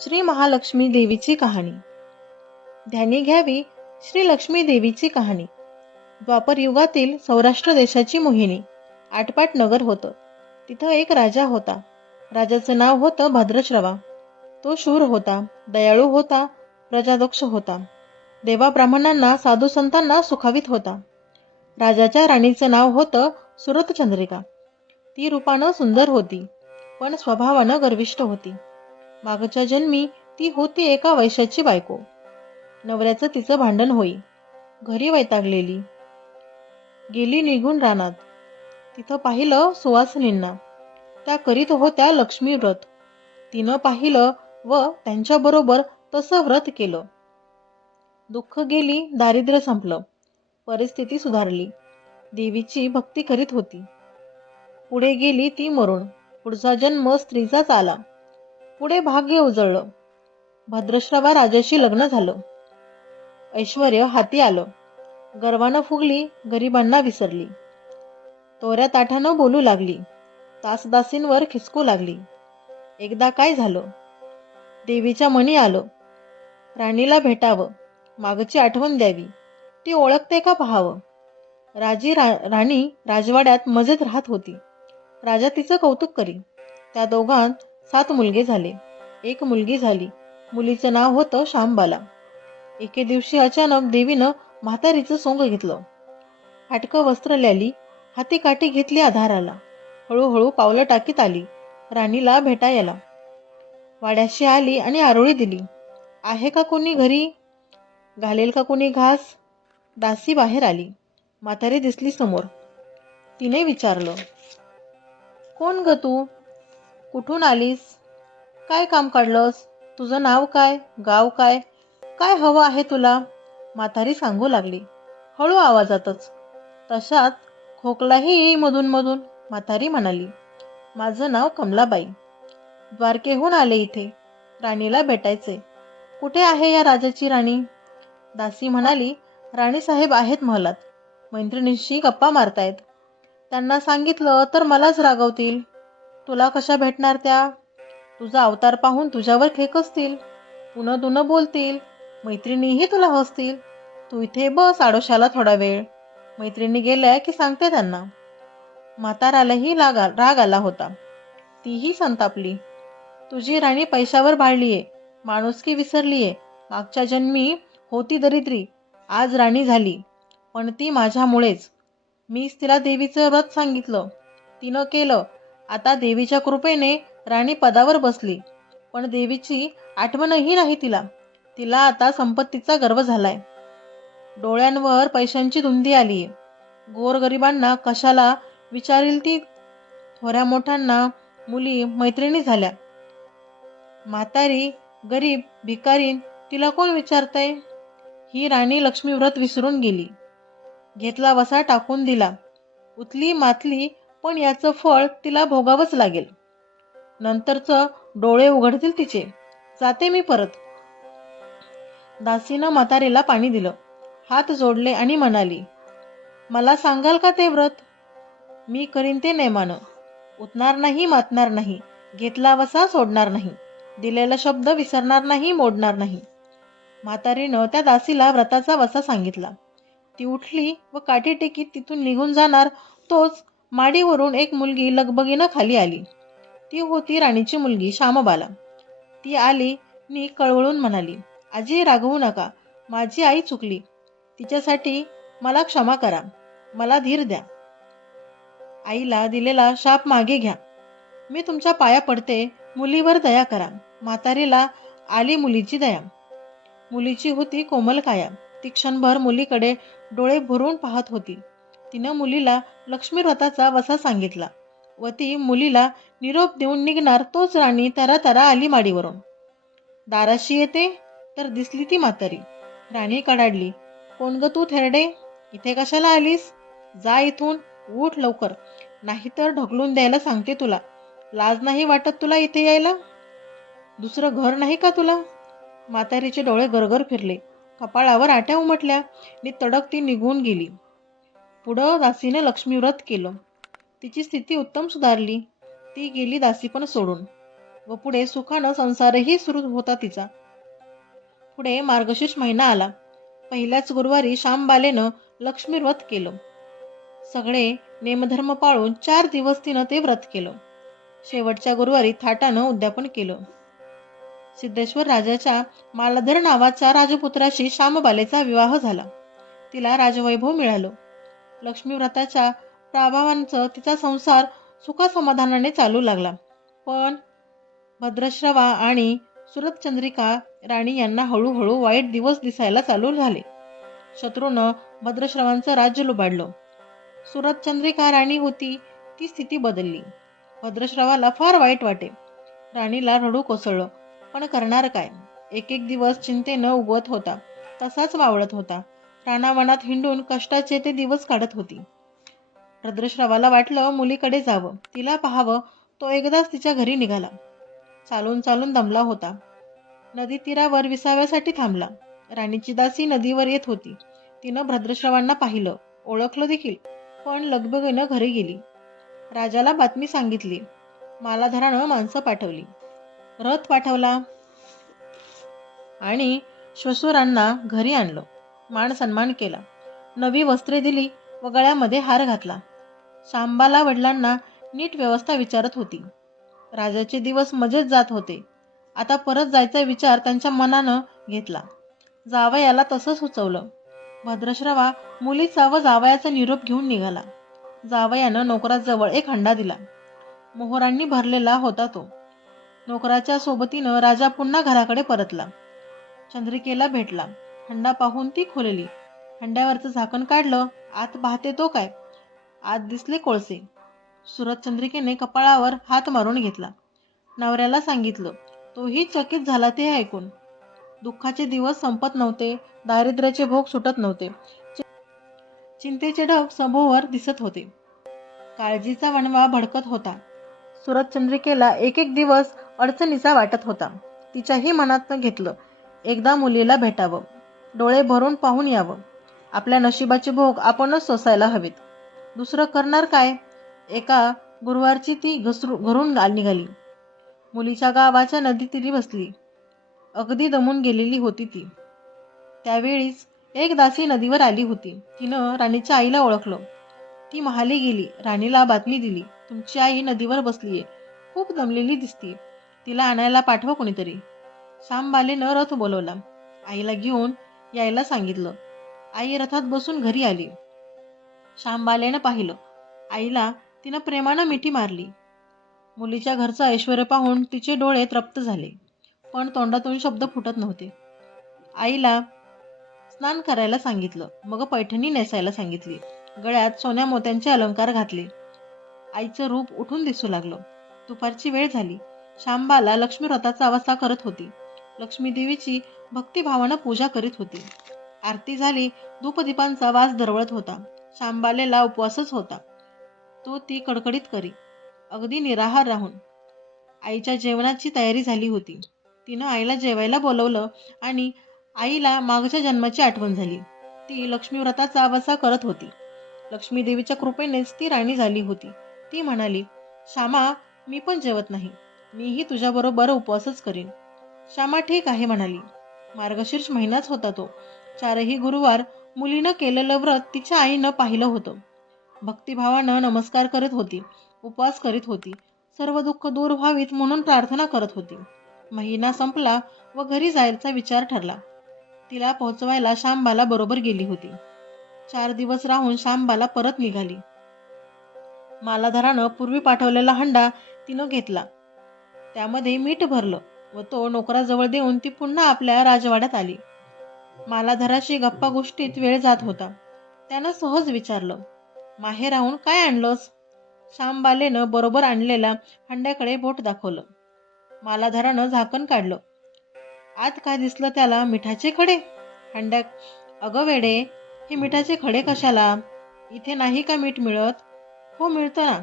श्री महालक्ष्मी देवीची कहाणी. ध्यानी घ्यावी श्री लक्ष्मी देवीची कहाणी. द्वापर युगातील सौराष्ट्र देशाची मोहिनी. आटपाट नगर होतं. तिथं एक राजा होता. राजाचं नाव होतं भद्रश्रवा. तो शूर होता, दयाळू होता, प्रजादक्ष होता. देवा ब्राह्मणांना साधू संतांना सुखावित होता. राजाच्या राणीचं नाव होतं सुरतचंद्रिका. ती रूपानं सुंदर होती, पण स्वभावानं गर्विष्ठ होती. मागच्या जन्मी ती होती एका वैश्याची बायको. नवऱ्याचं तिचं भांडण होई. घरी वैतागलेली गेली निघून रानात. तिथं पाहिलं सुवासिनींना. त्या करीत होत्या लक्ष्मी व्रत. तिनं पाहिलं व त्यांच्याबरोबर तसं व्रत केलं. दुःख गेली, दारिद्र्य संपलं, परिस्थिती सुधारली. देवीची भक्ती करीत होती. पुढे गेली ती मरून. पुढचा जन्म स्त्रीचाच आला. पुढे भाग्य उजळलं. भद्रश्रवा राजाशी लग्न झालं. ऐश्वर्य हाती आलं. गर्वानं फुगली, गरिबांना विसरली. तोऱ्या ताठानं बोलू लागली, दासदासींवर खिसकू लागली. एकदा काय झालं, देवीच्या मनी आलं. राणीला भेटावं, मागची आठवण द्यावी, ती ओळखते का पाहावं. राणी राजवाड्यात मजेत राहत होती. राजा तिचं कौतुक करी. त्या दोघांत 7 मुलगे झाले. एक मुलगी झाली. मुलीचं नाव होतं शांबाला. एके दिवशी अचानक देवीनं म्हातारीचं सोंग घेतलं. फाटकं वस्त्र ल्याली, हाती काठी घेतली आधाराला. हळूहळू पावलं टाकीत आली राणीला भेटायला. वाड्याशी आली आणि आरोळी दिली. आहे का कोणी घरी, घालेल का कोणी घास. दासी बाहेर आली. म्हातारी दिसली समोर. तिने विचारलं, कोण ग तू, कुठून आलीस, काय काम काढलंस, तुझं नाव काय, गाव काय, काय हवं आहे तुला. म्हातारी सांगू लागली, हळू आवाजातच. तशात खोकलाही येई मधून मधून. म्हातारी म्हणाली, माझं नाव कमलाबाई, द्वारकेहून आले इथे, राणीला भेटायचे. कुठे आहे या राजाची राणी. दासी म्हणाली, राणीसाहेब आहेत महलात, मैत्रिणींशी गप्पा मारतायत. त्यांना सांगितलं तर मलाच रागवतील. तुला कशा भेटणार त्या. तुझा अवतार पाहून तुझ्यावर खेकसतील, पुन्हा तुनं बोलतील, मैत्रिणीही तुला हसतील. तू इथे बस आडोशाला थोडा वेळ, मैत्रिणी गेल्या की सांगते त्यांना. म्हातारालाही राग आला होता. तीही संतापली. तुझी राणी पैशावर भाळलीये, माणुसकी विसरलीये. मागच्या जन्मी होती दरिद्री, आज राणी झाली, पण ती माझ्यामुळेच. मीच तिला देवीचं व्रत सांगितलं, तिनं केलं. आता देवीच्या कृपेने राणी पदावर बसली, पण देवीची आठवणही नाही तिला. तिला आता संपत्तीचा गर्व झालाय. डोळ्यांवर पैशांची धुंदी आलीये. गोरगरिबांना कशाला विचारील ती. थोड्या मोठ्यांना मुली मैत्रिणी झाल्या. म्हातारी, गरीब, भिकारीन तिला कोण विचारतय. ही राणी लक्ष्मी व्रत विसरून गेली. घेतला वसा टाकून दिला. उतली मातली, पण याचं फळ तिला भोगावंच लागेल. नंतरचं डोळे उघडतील तिचे. जाते मी परत. दासीनं म्हातारीला पाणी दिलं, हात जोडले आणि म्हणाली, मला सांगाल का ते व्रत. मी करीन ते नेमानं. उतणार नाही, मातणार नाही, घेतला वसा सोडणार नाही, दिलेला शब्द विसरणार नाही, मोडणार नाही. म्हातारीनं त्या दासीला व्रताचा वसा सांगितला. ती उठली व काठी टेकीत तिथून निघून जाणार तोच माडीवरून एक मुलगी लगबगीनं खाली आली. ती होती राणीची मुलगी शामबाला. ती आली नी कळवळून म्हणाली, आजी रागवू नका, माझी आई चुकली, तिच्यासाठी मला क्षमा करा, मला धीर द्या. आईला दिलेला शाप मागे घ्या. मी तुमच्या पाया पडते, मुलीवर दया करा. म्हातारीला आली मुलीची दया. मुलीची होती कोमल काया. ती क्षणभर मुलीकडे डोळे भरून पाहत होती. तिनं मुलीला लक्ष्मी व्रताचा वसा सांगितला व ती मुलीला निरोप देऊन निघणार तोच राणी तरा तरा आली माडीवरून. दाराशी येते तर दिसली ती म्हातारी. राणी कडाडली, कोण ग तू थेरडे, इथे कशाला आलीस. जा इथून, उठ लवकर, नाहीतर ढकलून द्यायला सांगते तुला. लाज नाही वाटत तुला इथे यायला. दुसरं घर नाही का तुला. म्हातारीचे डोळे गरगर फिरले, कपाळावर आट्या उमटल्या आणि तडक ती निघून गेली. पुढं दासीने लक्ष्मी व्रत केलं. तिची स्थिती उत्तम सुधारली. ती गेली दासीपण सोडून. व पुढे सुखानं संसारही सुरू होता तिचा. पुढे मार्गशीर्ष महिना आला. पहिल्याच गुरुवारी श्यामबालेनं लक्ष्मी व्रत केलं. सगळे नेमधर्म पाळून 4 दिवस तिनं ते व्रत केलं. शेवटच्या गुरुवारी थाटानं उद्यापन केलं. सिद्धेश्वर राजाच्या मालाधर नावाच्या राजपुत्राशी श्यामबालेचा विवाह झाला. तिला राजवैभव मिळालं. लक्ष्मी व्रताच्या प्रभावांचं तिचा संसार सुखासमाधानाने चालू लागला. पण भद्रश्रवा आणि सुरतचंद्रिका राणी यांना हळूहळू वाईट दिवस दिसायला चालू झाले. शत्रूनं भद्रश्रवांचं राज्य लुबाडलं. सुरतचंद्रिका राणी होती ती स्थिती बदलली. भद्रश्रवाला फार वाईट वाटे. राणीला रडू कोसळलं. पण करणार काय? एक एक दिवस चिंतेनं उगवत होता, तसाच मावळत होता. रानावनात हिंडून कष्टाचे ते दिवस काढत होती. भद्रश्रवाला वाटलं मुलीकडे जावं, तिला पाहावं. तो एकदाच तिच्या घरी निघाला. चालून चालून दमला होता. नदी तीरावर विसाव्यासाठी थांबला. राणीची दासी नदीवर येत होती. तिनं भद्रश्रवांना पाहिलं, ओळखलं देखील, पण लगबगीनं घरी गेली. राजाला बातमी सांगितली. मालाधरानं माणसं पाठवली, रथ पाठवला आणि श्वशुरांना घरी आणलं. मान सन्मान केला, नवी वस्त्रे दिली व गळ्यामध्ये हार घातला. शांबाला वडिलांना नीट व्यवस्था विचारत होती. राजाचे दिवस मजेत जात होते. आता परत जायचा विचार त्यांच्या मनानं घेतला. जावयाला तसं सुचवलं. भद्रश्रवा मुलीचा व जावयाचा निरोप घेऊन निघाला. जावयानं नोकराजवळ एक हंडा दिला. मोहरांनी भरलेला होता तो. नोकराच्या सोबतीनं राजा पुन्हा घराकडे परतला. चंद्रिकेला भेटला. हंडा पाहून ती खोलली. हंड्यावरचं झाकण काढलं. आत पाहते तो काय, आत दिसले कोळसे. सुरतचंद्रिकेने कपाळावर हात मारून घेतला. नवऱ्याला सांगितलं. तोही चकित झाला ते ऐकून. दुःखाचे दिवस संपत नव्हते, दारिद्र्याचे भोग सुटत नव्हते. चिंतेचे ढग सभोवर दिसत होते. काळजीचा वणवा भडकत होता. सुरतचंद्रिकेला एक एक दिवस अडचणीचा वाटत होता. तिच्याही मनातनं घेतलं, एकदा मुलीला भेटावं, डोळे भरून पाहून यावं. आपल्या नशिबाचे भोग आपणच सोसायला हवेत. दुसरं करणार काय? एका गुरुवारची ती घरून निघाली. मुलीच्या गावाच्या नदीतीरी बसली. अगदी दमून गेलेली होती ती. त्यावेळीच एक दासी नदीवर आली होती. तिनं राणीच्या आईला ओळखलं. ती महाली गेली. राणीला बातमी दिली, तुमची आई नदीवर बसलीये, खूप दमलेली दिसतीये, तिला आणायला पाठवा कोणीतरी. श्यामबालेनं रथ बोलवला. आईला घेऊन यायला सांगितलं. आई रथात बसून घरी आली. श्यामबालेनं पाहिलं. आईला तिनं प्रेमानं मिठी मारली. मुलीच्या घरचं ऐश्वर्य पाहून तिचे डोळे तृप्त झाले, पण तोंडातून शब्द फुटत नव्हते. आईला स्नान करायला सांगितलं. मग पैठणी नेसायला सांगितली. गळ्यात सोन्या मोत्यांचे अलंकार घातले. आईचं रूप उठून दिसू लागलं. दुपारची वेळ झाली. श्यामबाला लक्ष्मी व्रताचा अवस्था करत होती. लक्ष्मी देवीची भक्तिभावानं पूजा करीत होती. आरती झाली. धूपदीपांचा वास दरवळत होता. श्यामबालेला उपवासच होता. तो ती कडकडीत करी, अगदी निराहार राहून. आईच्या जेवणाची तयारी झाली होती. तिनं आईला जेवायला बोलवलं आणि आईला मागच्या जन्माची आठवण झाली. ती लक्ष्मी व्रताचा अवस्था करत होती. लक्ष्मी देवीच्या कृपेनेच ती राणी झाली होती. ती म्हणाली, श्यामा, मी पण जेवत नाही, मीही तुझ्याबरोबर उपवासच करीन. श्यामा ठीक आहे म्हणाली. मार्गशीर्ष महिनाच होता तो. 4ही गुरुवार मुलीनं केलेलं व्रत तिच्या आईनं पाहिलं होतं. भक्तिभावानं नमस्कार करत होती, उपवास करीत होती, सर्व दुःख दूर व्हावीत म्हणून प्रार्थना करत होती. महिना संपला व घरी जायचा विचार ठरला. तिला पोहोचवायला श्यामबाला बरोबर गेली होती. 4 दिवस राहून श्यामबाला परत निघाली. मालाधरानं पूर्वी पाठवलेला हंडा तिनं घेतला. त्यामध्ये मीठ भरलं व तो नोकराजवळ देऊन ती पुन्हा आपल्या राजवाड्यात आली. मालाधराशी गप्पा गोष्टीत वेळ जात होता. त्यानं सहज विचारलं, माहेराहून काय आणलंस? श्यामबालेनं बरोबर आणलेल्या हंड्याकडे बोट दाखवलं. मालाधरानं झाकण काढलं. आत काय दिसलं त्याला? मिठाचे खडे. हंड्या, अगं वेडे, हे मिठाचे खडे कशाला? इथे नाही का मीठ मिळत? हो मिळतं ना,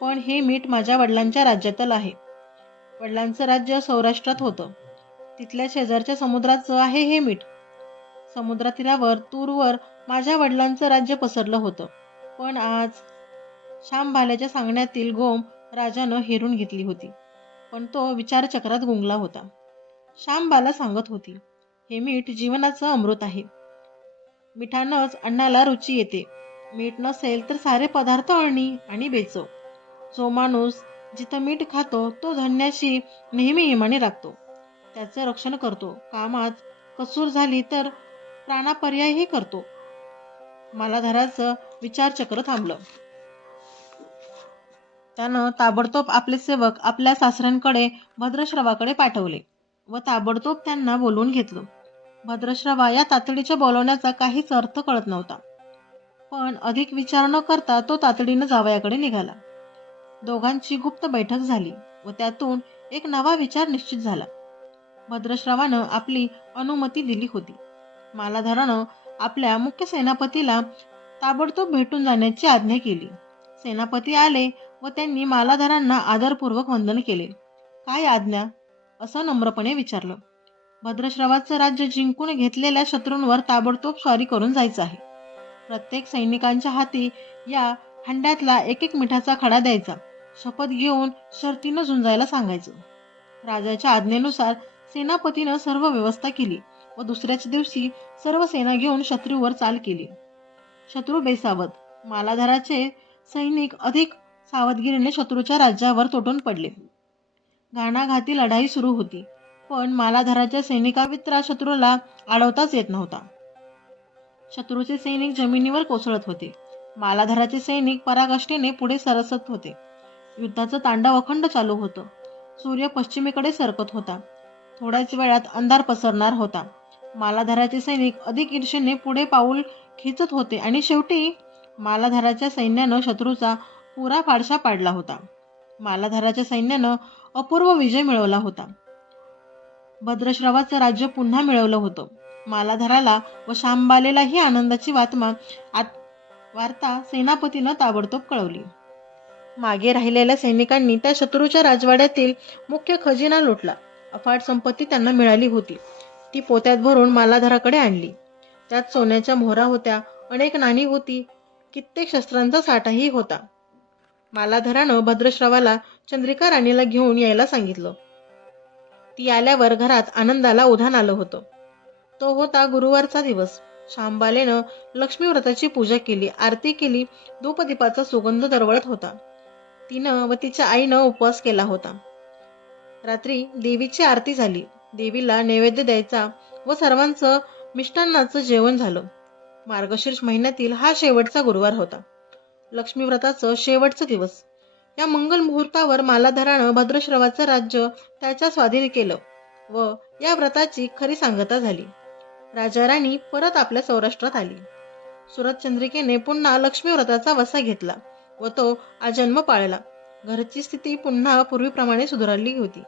पण हे मीठ माझ्या वडिलांच्या राज्यातलं आहे. वडिलांचं राज्य सौराष्ट्रात होतं. तिथल्या शेजारच्या समुद्राचं आहे हे मीठ. समुद्रातीरावर दूरवर माझ्या वडिलांचं राज्य पसरलं होतं. पण आज श्यामबालेच्या सांगण्यातील गोम राजानं हेरून घेतली होती. पण तो विचारचक्रात गुंगला होता. श्यामबाला सांगत होती, हे मीठ जीवनाचं अमृत आहे. मिठानंच अन्नाला रुची येते. मीठ नसेल तर सारे पदार्थ अळणी आणि बेचव. जो माणूस जिथं मीठ खातो तो धन्याशी नेहमी इमानी राखतो. त्याचं रक्षण करतो. कामात कसूर झाली तर प्राणापर्यायही करतो. मालाधाराचं विचारचक्र थांबलं. त्यानं ताबडतोब आपले सेवक आपल्या सासऱ्यांकडे भद्रश्रवाकडे पाठवले व ताबडतोब त्यांना बोलवून घेतलं. भद्रश्रवा या तातडीच्या बोलवण्याचा काहीच अर्थ कळत नव्हता. पण अधिक विचार न करता तो तातडीनं जावयाकडे निघाला. दोघांची गुप्त बैठक झाली व त्यातून एक नवा विचार निश्चित झाला. भद्रश्रवानं आपली अनुमती दिली होती. मालाधारानं आपल्या मुख्य सेनापतीला ताबडतोब भेटून जाण्याची आज्ञा केली. सेनापती आले व त्यांनी मालाधारांना आदरपूर्वक वंदन केले. काय आज्ञा? असं नम्रपणे विचारलं. भद्रश्रवाचं राज्य जिंकून घेतलेल्या शत्रूंवर ताबडतोब स्वारी करून जायचं आहे. प्रत्येक सैनिकांच्या हाती या हंड्यातला एक मिठाचा खडा द्यायचा. शपथ घेऊन शर्तीनं झुंजायला सांगायचं. राजाच्या आज्ञेनुसार सेनापतीनं सर्व व्यवस्था केली व दुसऱ्याच दिवशी सर्व सेना घेऊन शत्रूवर चाल केली. शत्रू बेसावध. मालाधाराचे सैनिक अधिक सावधगिरीने शत्रूच्या राज्यावर तुटून पडले. घाणाघाती लढाई सुरू होती, पण मालाधाराच्या सैनिकावित्रा शत्रूला अडवताच येत नव्हता. शत्रूचे सैनिक जमिनीवर कोसळत होते. मालाधाराचे सैनिक पराकाष्ठेने पुढे सरसत होते. युद्धाचं तांडव अखंड चालू होतं. सूर्य पश्चिमेकडे सरकत होता. थोड्याच वेळात अंधार पसरणार होता. मालाधाराचे सैनिक अधिक ईर्षेने पुढे पाऊल खेचत होते आणि शेवटी मालाधाराच्या सैन्यानं शत्रूचा पुरा फाडशा पाडला होता. मालाधाराच्या सैन्यानं अपूर्व विजय मिळवला होता. भद्रश्रवाचं राज्य पुन्हा मिळवलं होतं. मालाधाराला व श्यामबालेला ही आनंदाची वार्ता सेनापतीनं ताबडतोब कळवली. मागे राहिलेल्या सैनिकांनी त्या शत्रूच्या राजवाड्यातील मुख्य खजिना लुटला. अफाट संपत्ती त्यांना मिळाली होती. ती पोत्यात भरून मालाधाराकडे आणली. त्यात सोन्याच्या मोहरा होत्या, अनेक नाणी होती, कित्येक शस्त्रांचा साठाही होता. मालाधारानं भद्रश्रवाला चंद्रिका राणीला घेऊन यायला सांगितलं. ती आल्यावर घरात आनंदाला उधाण आलं होतं. तो होता गुरुवारचा दिवस. श्यामबालेनं लक्ष्मी व्रताची पूजा केली, आरती केली. धूपदीपाचा सुगंध दरवळत होता. तिनं व तिच्या आईनं उपवास केला होता. रात्री देवीची आरती झाली. देवीला नैवेद्य द्यायचा व सर्वांचं मिष्टान्नाचं जेवण झालं. मार्गशीर्ष महिन्यातील हा शेवटचा गुरुवार होता. लक्ष्मी व्रताचं शेवटचा दिवस. या मंगल मुहूर्तावर मालाधारानं भद्रश्रवाचं राज्य त्याच्या स्वाधीन केलं व या व्रताची खरी सांगता झाली. राजा राणी परत आपल्या सौराष्ट्रात आली. सुरत चंद्रिकेने पुन्हा लक्ष्मी व्रताचा वसा घेतला व तो आजन्म पाळला. घरची स्थिती पुन्हा पूर्वीप्रमाणे सुधारली होती.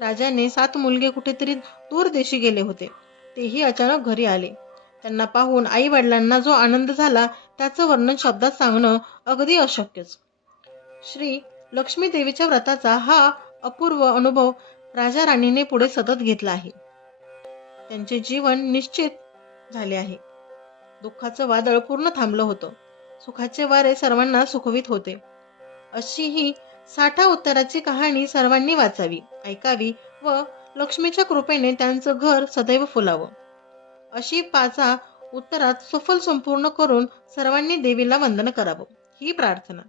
राजाने 7 मुलगे कुठेतरी दूर देशी गेले होते. तेही अचानक घरी आले. त्यांना पाहून आई वडिलांना जो आनंद झाला त्याचं वर्णन शब्दात सांगणं अगदी अशक्यच. श्री लक्ष्मी देवीच्या व्रताचा हा अपूर्व अनुभव राजा राणीने पुढे सतत घेतला आहे. त्यांचे जीवन निश्चित झाले आहे. दुःखाचं वादळ पूर्ण थांबलं होतं. सुखाचे वारे सर्वांना सुखवीत होते. अशी ही साठा उत्तराची कहाणी सर्वांनी वाचावी, ऐकावी व लक्ष्मीच्या कृपेने त्यांचं घर सदैव फुलावं. अशी पाचा उत्तरात सफल संपूर्ण करून सर्वांनी देवीला वंदन करावं, ही प्रार्थना.